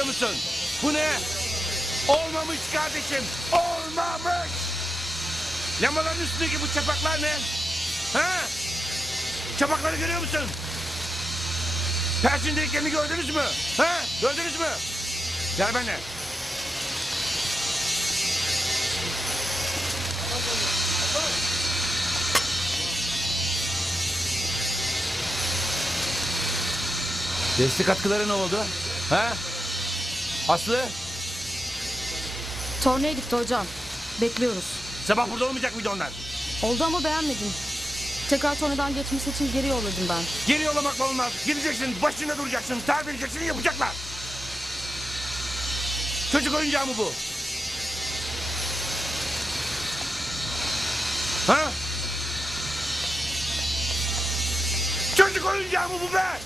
görüyor musun? Bu ne? Olmamış kardeşim. Olmamış. Lambaların üstündeki bu çapaklar ne? Ha? Çapakları görüyor musun? Perçin deliklerini gördünüz mü? Ha? Gördünüz mü? Gel benimle. Destek katkıları ne oldu? Ha? Aslı? Tornaya gitti hocam. Bekliyoruz. Sabah burada olmayacak mıydı onlar? Oldu ama beğenmedim. Tekrar tornadan geçmesi için geri yolladım ben. Geri yollamakla olmaz. Gideceksin, başında duracaksın, tarif edeceksin, yapacaklar. Çocuk oyuncağı mı bu? Ha? Çocuk oyuncağı mı bu be?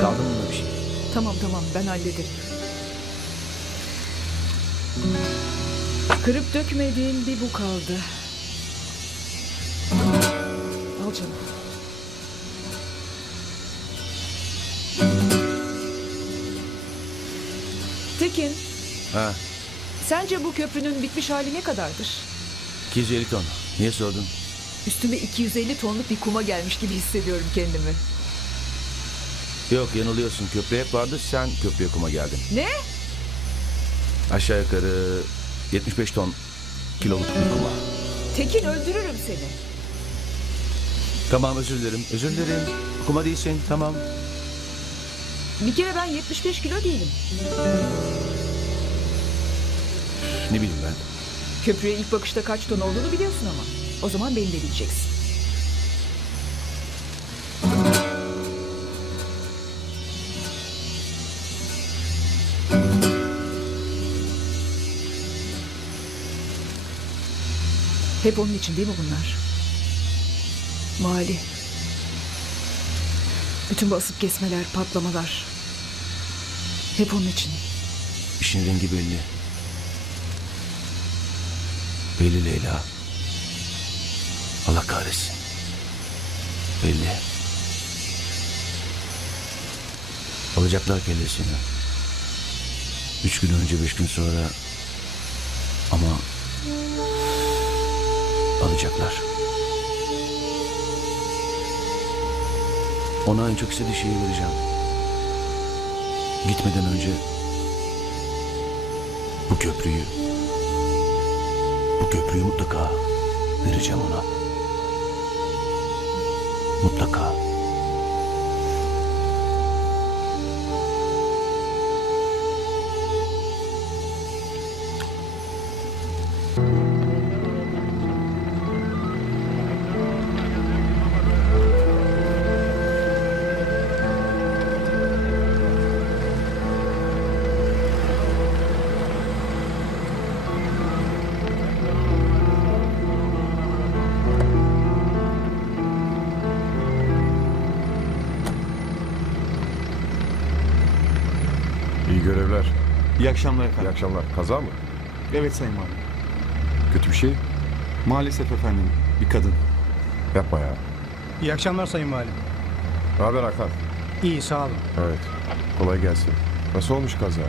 Kaldı mı bir şey? Tamam tamam ben hallederim. Kırıp dökmediğin bir bu kaldı. Al canım. Tekin, Ha, sence bu köprünün bitmiş hali ne kadardır? 250 ton. Niye sordun? Üstüme 250 tonluk bir kuma gelmiş gibi hissediyorum kendimi. Yok yanılıyorsun. Köprü hep vardı. Sen köprüye kuma geldin. Ne? Aşağı yukarı 75 ton kiloluk bir kuma. Tekin öldürürüm seni. Tamam özür dilerim. Özür dilerim. Kuma değilsin. Tamam. Bir kere ben 75 kilo değilim. Ne bileyim ben. Köprüye ilk bakışta kaç ton olduğunu biliyorsun ama. O zaman beni de bileceksin. Hep onun için değil mi bunlar? Mali. Bütün bu asıp kesmeler, patlamalar. Hep onun için. İşin rengi belli. Belli Leyla. Allah kahretsin. Belli. Alacaklar kellesini. Üç gün önce beş gün sonra ama alacaklar. Ona en çok istediği şeyi vereceğim. Gitmeden önce bu köprüyü bu köprüyü mutlaka vereceğim ona. Mutlaka. İyi akşamlar İyi efendim. akşamlar. Kaza mı? Evet sayın valim. Kötü bir şey? Maalesef efendim bir kadın. Yapma ya. İyi akşamlar Sayın Valim. Ne haber Hakan? İyi sağ olun. Evet. Kolay gelsin. Nasıl olmuş kaza?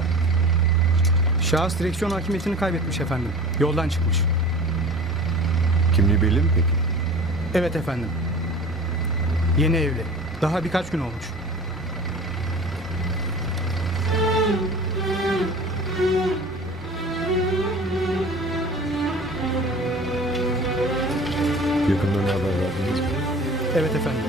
Şahıs direksiyon hakimiyetini kaybetmiş efendim. Yoldan çıkmış. Kimliği belli mi peki? Evet efendim. Yeni evli. Daha birkaç gün olmuş. Evet efendim.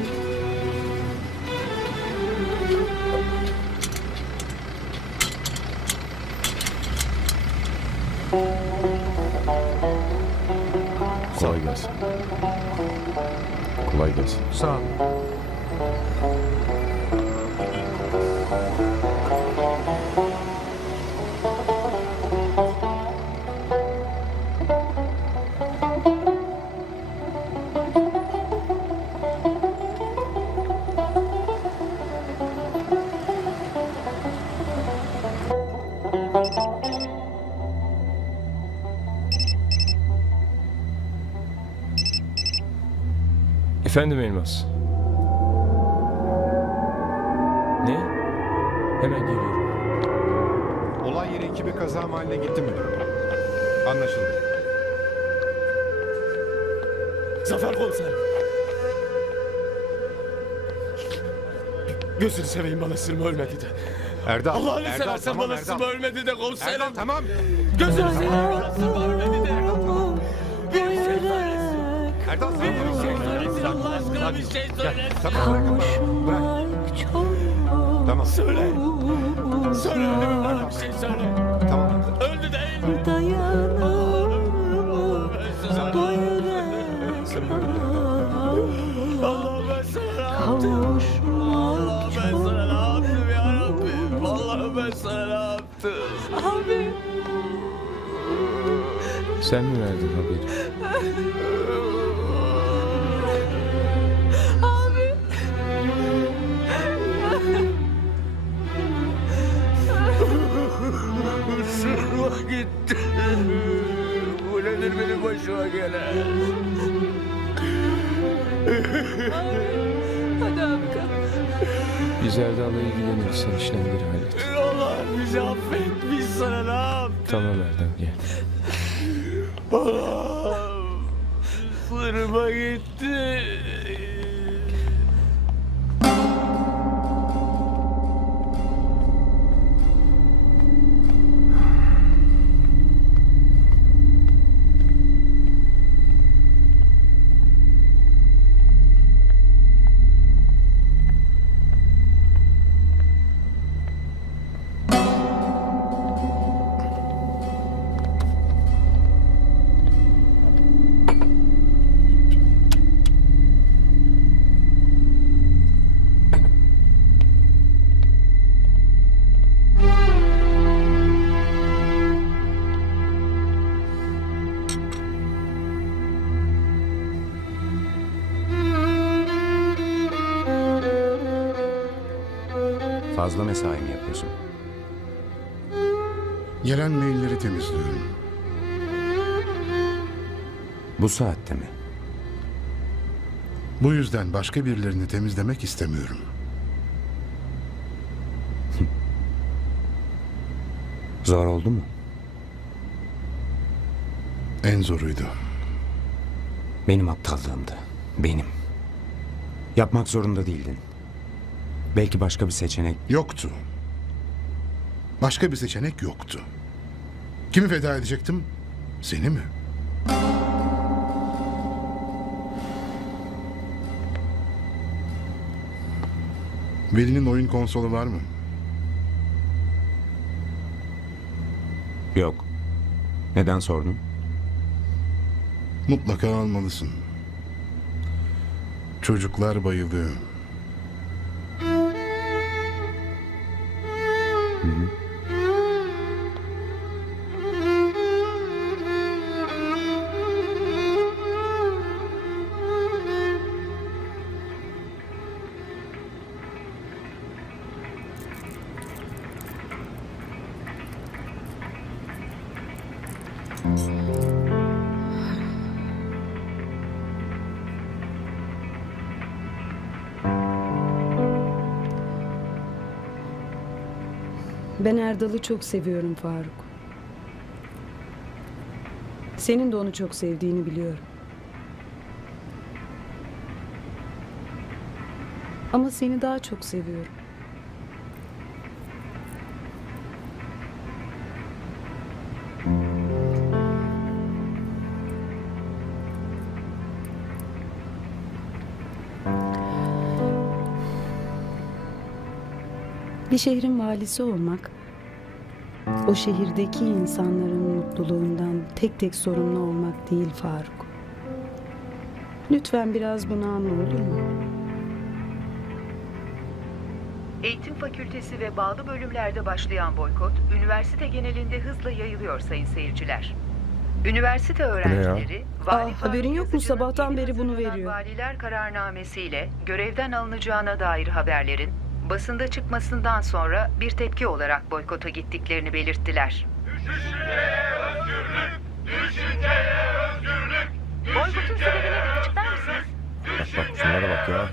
Efendim Elmas. Ne? Hemen geliyorum. Olay yeri ekibi kaza mahalline gitti müdürüm. Anlaşıldı. Zafer komiser. Gözünü seveyim bana sırma ölmedi de. Erdal. Allah'ını Erdal, seversen tamam, bana Erdal. sırma ölmedi de komiserim. Erdal tamam. Gözünü seveyim bana sırma ölmedi de. Bir şey söylesin. Erdal tamam. Aşkına bir şey söylesin. Tamam bırak. Bırak. Tamam. Söyle. Söyle ölümü bana bir şey söyle. Tamam. Öldü değil mi? Allah'ım ben sana ne yaptım? Allah'ım ben sana ne yaptım ya Rabbim? Allah'ım ben sana ne yaptım? Sen mi verdin haberi? başıma gelen? Biz Erdal'la ilgileniriz. Sen işlemleri hallet. Allah'ım bizi affet. Biz sana ne yaptık? Tamam Erdem gel. Allah'ım. Sırma gitti. Fazla mesai mi yapıyorsun? Gelen mailleri temizliyorum. Bu saatte mi? Bu yüzden başka birilerini temizlemek istemiyorum. Zor oldu mu? En zoruydu. Benim aptallığımdı. Benim. Yapmak zorunda değildin. Belki başka bir seçenek... Yoktu. Başka bir seçenek yoktu. Kimi feda edecektim? Seni mi? Veli'nin oyun konsolu var mı? Yok. Neden sordun? Mutlaka almalısın. Çocuklar bayılıyor. Ben Erdal'ı çok seviyorum Faruk. Senin de onu çok sevdiğini biliyorum. Ama seni daha çok seviyorum. Bir şehrin valisi olmak, o şehirdeki insanların mutluluğundan tek tek sorumlu olmak değil Faruk. Lütfen biraz bunu anla olur mu? Eğitim fakültesi ve bağlı bölümlerde başlayan boykot, üniversite genelinde hızla yayılıyor sayın seyirciler. Üniversite öğrencileri, Vali Aa, haberin yok mu? Sabahtan beri bunu veriyor. Valiler kararnamesiyle görevden alınacağına dair haberlerin basında çıkmasından sonra bir tepki olarak boykota gittiklerini belirttiler. Boykotun sebebi nedir? Açıklar mısınız? Bak bak şuna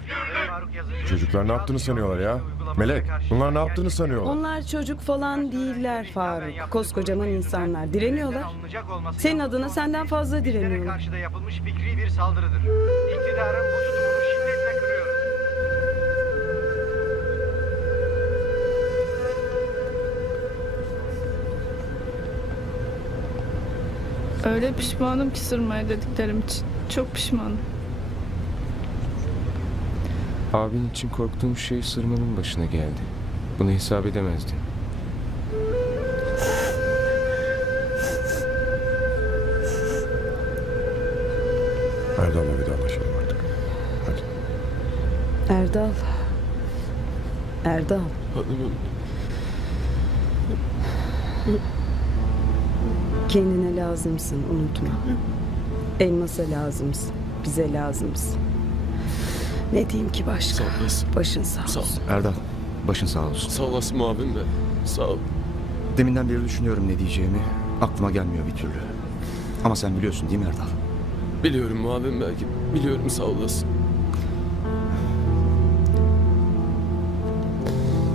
çocuklar ne yaptığını sanıyorlar ya? Melek, bunlar ne yaptığını sanıyorlar? Onlar çocuk falan değiller Faruk. Koskocaman insanlar. Direniyorlar. Senin adına senden fazla direniyorlar. karşıda yapılmış fikri bir saldırıdır. İktidarın bu tutumunu Öyle pişmanım ki sırmaya dediklerim için. Çok pişmanım. Abin için korktuğum şey sırmanın başına geldi. Bunu hesap edemezdin. Erdal'la vedalaşalım artık. Hadi. Erdal. Erdal. Kendine lazımsın unutma. Elmas'a lazımsın. Bize lazımsın. Ne diyeyim ki başka? Başın sağ olsun. Erdal, başın sağ olsun. Sağ olasın abim be. Sağ ol. Deminden beri düşünüyorum ne diyeceğimi. Aklıma gelmiyor bir türlü. Ama sen biliyorsun değil mi Erdal? Biliyorum abim belki. Biliyorum sağ olasın.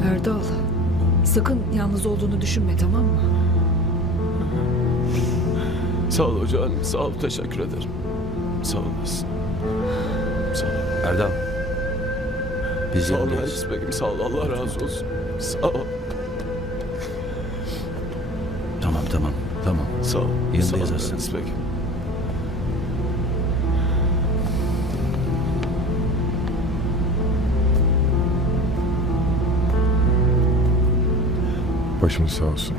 Erdal, sakın yalnız olduğunu düşünme tamam mı? Sağ ol hocam. Sağ ol. Teşekkür ederim. Sağ olasın. Sağ ol. Erdal. Biz Sağ ol. Mühendis Begim. Sağ ol. Allah razı olsun. Sağ ol. Tamam tamam tamam. Sağ ol. Yanındayız Sağ ol Begim. Başımız sağ olsun.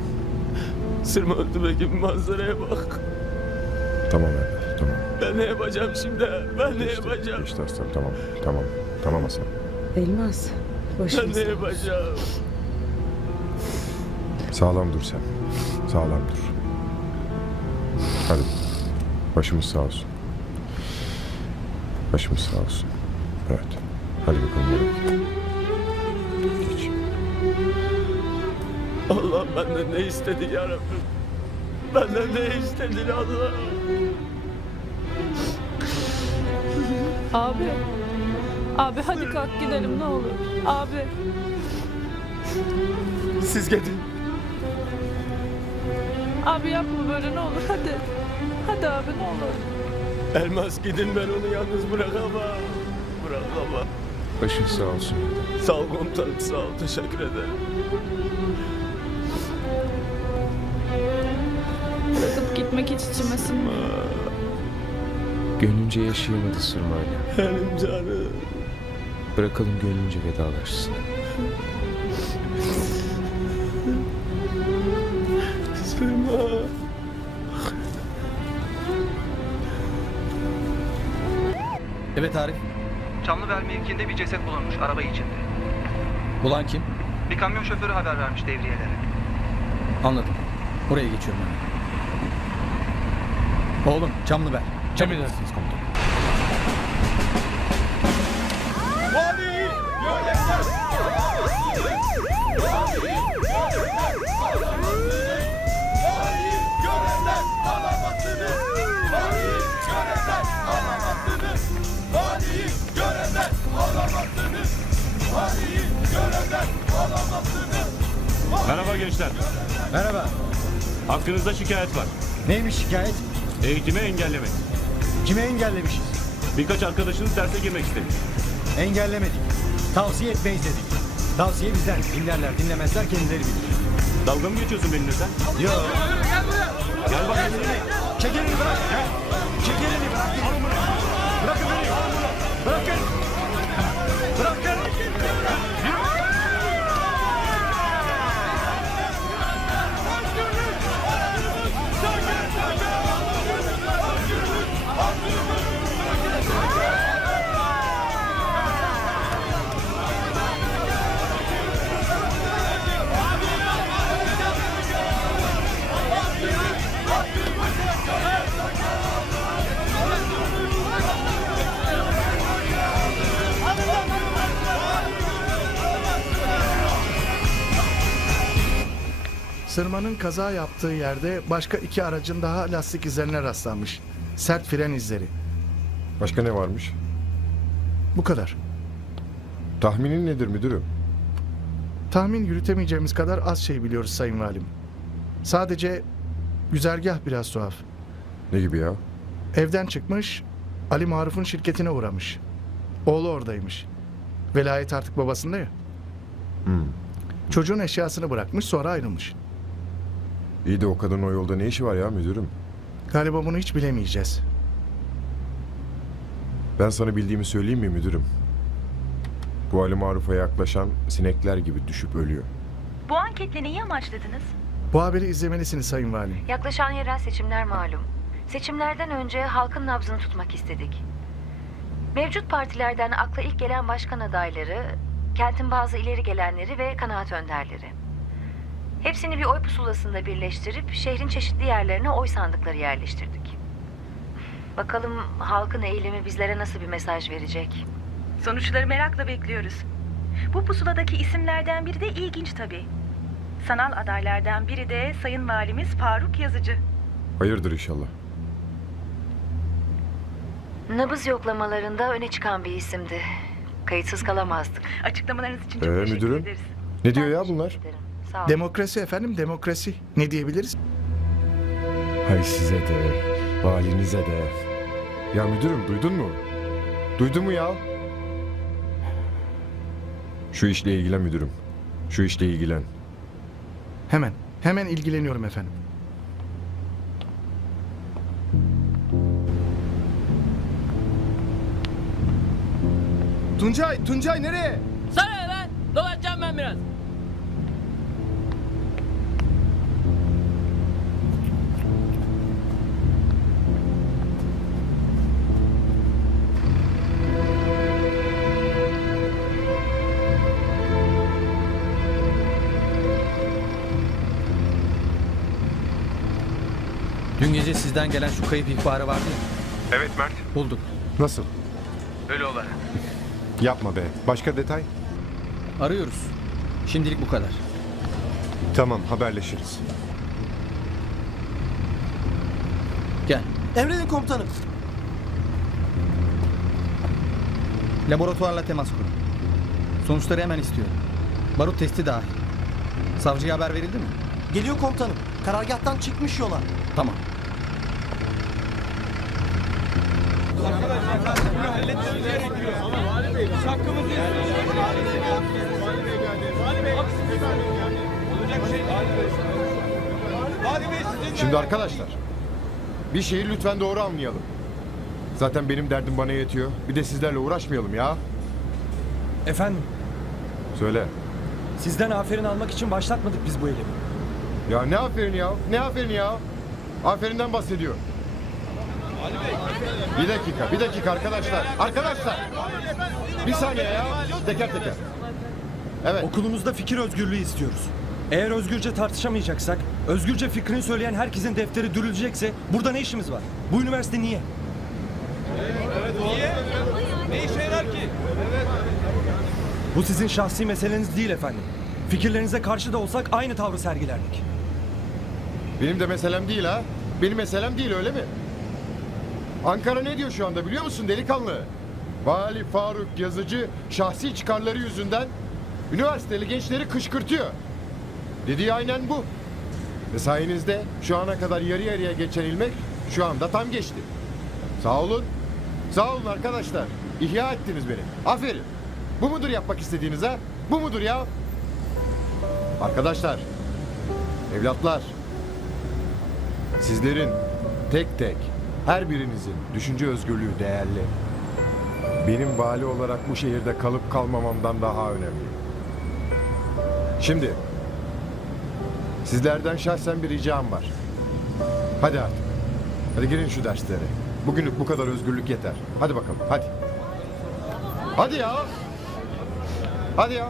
Sırma öldü Begim. Manzaraya bak. Tamam Erdal, tamam. Ben ne yapacağım şimdi? Ben ne yapacağım? İşte aslanım, tamam. Tamam. Tamam Hasan. Elmas. Ben Başın ne yapacağım? Sağlam dur sen. Sağlam dur. Hadi. Başımız sağ olsun. Başımız sağ olsun. Evet. Hadi bakalım. Geç. Allah benden ne istedi ya Rabbim? Benden ne istedi Allah? Abi. Abi hadi kalk gidelim ne olur. Abi. Siz gidin. Abi yapma böyle ne olur hadi. Hadi abi ne olur. Elmas gidin ben onu yalnız bırakamam. Bırakamam. Başın sağ olsun. Sağ ol komutanım sağ ol teşekkür ederim. Bırakıp gitmek hiç içime sinmiyor. Gönlünce yaşayamadı sırmayla. Benim canım. Bırakalım gönlünce vedalaşsın. Sırma. Evet Arif. Çamlıbel mevkiinde bir ceset bulunmuş araba içinde. Bulan kim? Bir kamyon şoförü haber vermiş devriyelere. Anladım. Oraya geçiyorum ben. Oğlum Çamlıbel. Emredersiniz komutanım. Merhaba gençler. Merhaba. Hakkınızda şikayet var. Neymiş şikayet? Eğitimi engellemek. Kime engellemişiz? Birkaç arkadaşınız derse girmek istemiş. Engellemedik. Tavsiye etmeyiz dedik. Tavsiye bizden. Dinlerler dinlemezler kendileri bilir. Dalga mı geçiyorsun benimle sen? Yok. Gel bak elini. Çek elini bırak. Gel. Çek elini bırak. Alın bunu. Bırakın beni. Bırakın. Sırmanın kaza yaptığı yerde başka iki aracın daha lastik izlerine rastlanmış. Sert fren izleri. Başka ne varmış? Bu kadar. Tahminin nedir müdürüm? Tahmin yürütemeyeceğimiz kadar az şey biliyoruz Sayın Valim. Sadece güzergah biraz tuhaf. Ne gibi ya? Evden çıkmış, Ali Maruf'un şirketine uğramış. Oğlu oradaymış. Velayet artık babasında ya. Hmm. Çocuğun eşyasını bırakmış sonra ayrılmış. İyi de o kadının o yolda ne işi var ya müdürüm? Galiba bunu hiç bilemeyeceğiz. Ben sana bildiğimi söyleyeyim mi müdürüm? Bu Ali Maruf'a yaklaşan sinekler gibi düşüp ölüyor. Bu anketle neyi amaçladınız? Bu haberi izlemelisiniz Sayın Valim. Yaklaşan yerel seçimler malum. Seçimlerden önce halkın nabzını tutmak istedik. Mevcut partilerden akla ilk gelen başkan adayları, kentin bazı ileri gelenleri ve kanaat önderleri. Hepsini bir oy pusulasında birleştirip şehrin çeşitli yerlerine oy sandıkları yerleştirdik. Bakalım halkın eğilimi bizlere nasıl bir mesaj verecek? Sonuçları merakla bekliyoruz. Bu pusuladaki isimlerden biri de ilginç tabii. Sanal adaylardan biri de Sayın Valimiz Faruk Yazıcı. Hayırdır inşallah. Nabız yoklamalarında öne çıkan bir isimdi. Kayıtsız kalamazdık. Açıklamalarınız için Ee, müdürüm? Ne diyor ya bunlar? Sağ olun. Demokrasi efendim demokrasi. Ne diyebiliriz? Hay size de, valinize de. Ya müdürüm duydun mu? Duydun mu ya? Şu işle ilgilen müdürüm. Şu işle ilgilen. Hemen, hemen ilgileniyorum efendim. Tuncay, Tuncay nereye? Sana lan? Dolanacağım ben biraz. Dün gece sizden gelen şu kayıp ihbarı vardı ya. Evet Mert. Bulduk. Nasıl? Öyle olarak. Yapma be. Başka detay? Arıyoruz. Şimdilik bu kadar. Tamam haberleşiriz. Gel. Emredin komutanım. Laboratuvarla temas kurun. Sonuçları hemen istiyorum. Barut testi dahil. Savcıya haber verildi mi? Geliyor komutanım. Karargahtan çıkmış yola. Tamam. Şimdi arkadaşlar. Bir şeyi lütfen doğru anlayalım. Zaten benim derdim bana yetiyor. Bir de sizlerle uğraşmayalım ya. Efendim, Söyle. sizden aferin almak için başlatmadık biz bu eylemi. Ya ne aferin ya? Ne aferin ya? Aferinden bahsediyor. Bir dakika, bir dakika arkadaşlar. Arkadaşlar. Bir saniye ya. Teker teker. Evet. Okulumuzda fikir özgürlüğü istiyoruz. Eğer özgürce tartışamayacaksak, özgürce fikrini söyleyen herkesin defteri dürülecekse burada ne işimiz var? Bu üniversite niye? Niye? Ne işe yarar ki? Bu sizin şahsi meseleniz değil efendim. Fikirlerinize karşı da olsak aynı tavrı sergilerdik. Benim de meselem değil ha. Benim meselem değil öyle mi? Ankara ne diyor şu anda biliyor musun delikanlı? Vali Faruk Yazıcı şahsi çıkarları yüzünden üniversiteli gençleri kışkırtıyor. Dediği aynen bu. Ve sayenizde şu ana kadar yarı yarıya geçen ilmek şu anda tam geçti. Sağ olun. Sağ olun arkadaşlar. İhya ettiniz beni. Aferin. Bu mudur yapmak istediğiniz ha? Bu mudur ya? Arkadaşlar. Evlatlar. Sizlerin tek tek her birinizin düşünce özgürlüğü değerli. Benim vali olarak bu şehirde kalıp kalmamamdan daha önemli. Şimdi sizlerden şahsen bir ricam var. Hadi artık. Hadi girin şu derslere. Bugünlük bu kadar özgürlük yeter. Hadi bakalım hadi. Hadi ya. Hadi ya.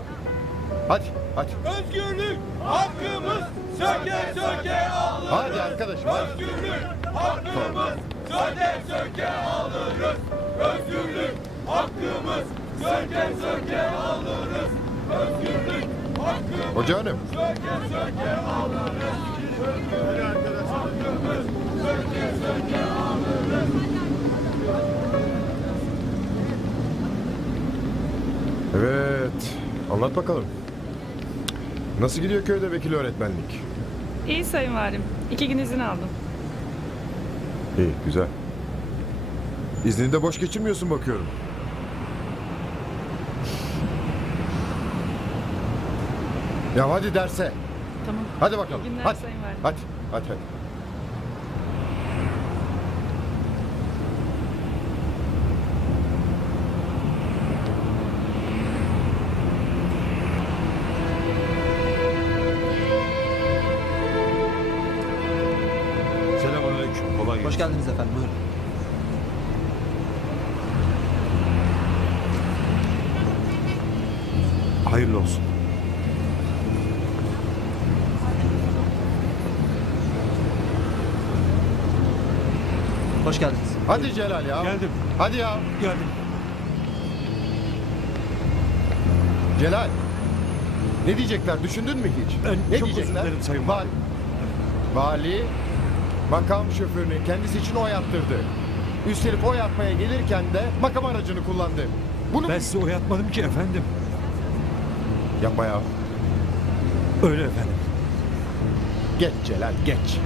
Hadi hadi. Özgürlük hakkımız söke söke alırız. Hadi arkadaşım hadi. Özgürlük hakkımız söke söke alırız. Özgürlük hakkımız söke söke alırız. Özgürlük hakkımız Hoca hanım. söke söke alırız. Özgürlük hakkımız söke söke alırız. Evet. Anlat bakalım. Nasıl gidiyor köyde vekil öğretmenlik? İyi sayın valim. İki gün izin aldım. İyi, güzel. İznini de boş geçirmiyorsun bakıyorum. Ya hadi derse. Tamam. Hadi bakalım. İyi günler hadi. sayın valim. Hadi. Hadi hadi. Geldiniz efendim buyurun. Hayırlı olsun. Hoş geldiniz. Hadi Celal ya. Geldim. Hadi ya. Geldim. Celal. Ne diyecekler düşündün mü hiç? Ben ne çok özür diyecekler? dilerim Sayın Vali. Vali makam şoförünü kendisi için oy attırdı. Üstelik oy atmaya gelirken de makam aracını kullandı. Bunu Ben size oyatmadım ki efendim. yapma ya. Öyle efendim. Geç Celal geç.